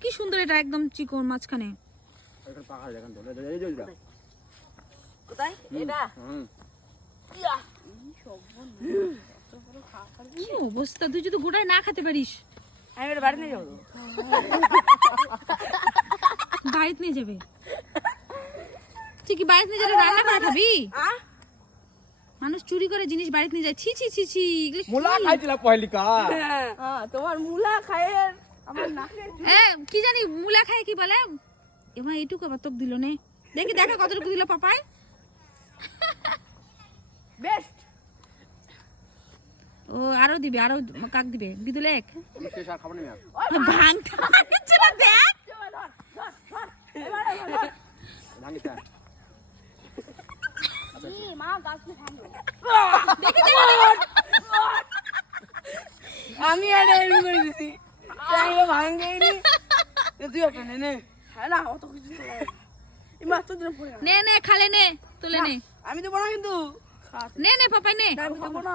কি সুন্দর এটা একদম চিকন মাঝখানে। এখন পাকা দেখেন তো এই যে এটা কোথায় এটা ইয়া কি অবস্থা, তুই যদি গোটায় না খেতে পারিস আমি এটা বাড়ি নিয়ে যাবো। বাড়িতে নিয়ে যাবে? তুই কি বাড়িতে নিয়ে যাবে রান্না করে খাবি? মানুষ চুরি করে জিনিস বাড়িতে নিয়ে যায়, ছি ছি ছি ছি, এগুলো কি? মুলা খাইছিলা পহেলিকা তোমার মুলা খায়ের আমার নাকে কি জানি মুলা খায় কি বলে, এবার এইটুকু আবার তোপ দিল নে, দেখি দেখা কতটুকু দিল পাপায়। বেস্ট ও আরো দিবে, আরো কাক দিবে, বিদুল এক শেষ আর খাবো না আমি ভাঙতে পারছে না, দেখ ভাঙিতা মা গাছ নিয়ে ভাঙলো আমি এটা এরকম করে দিছি আমি ভাঙেইনি তুই একটা নে নে হ্যাঁ না অত কিছু এই মাছ তো দিন পড়ে নে নে খালে নে, তুলে নে, আমি দেবো না কিন্তু নে নে পাপাই নে। আমি খাবো না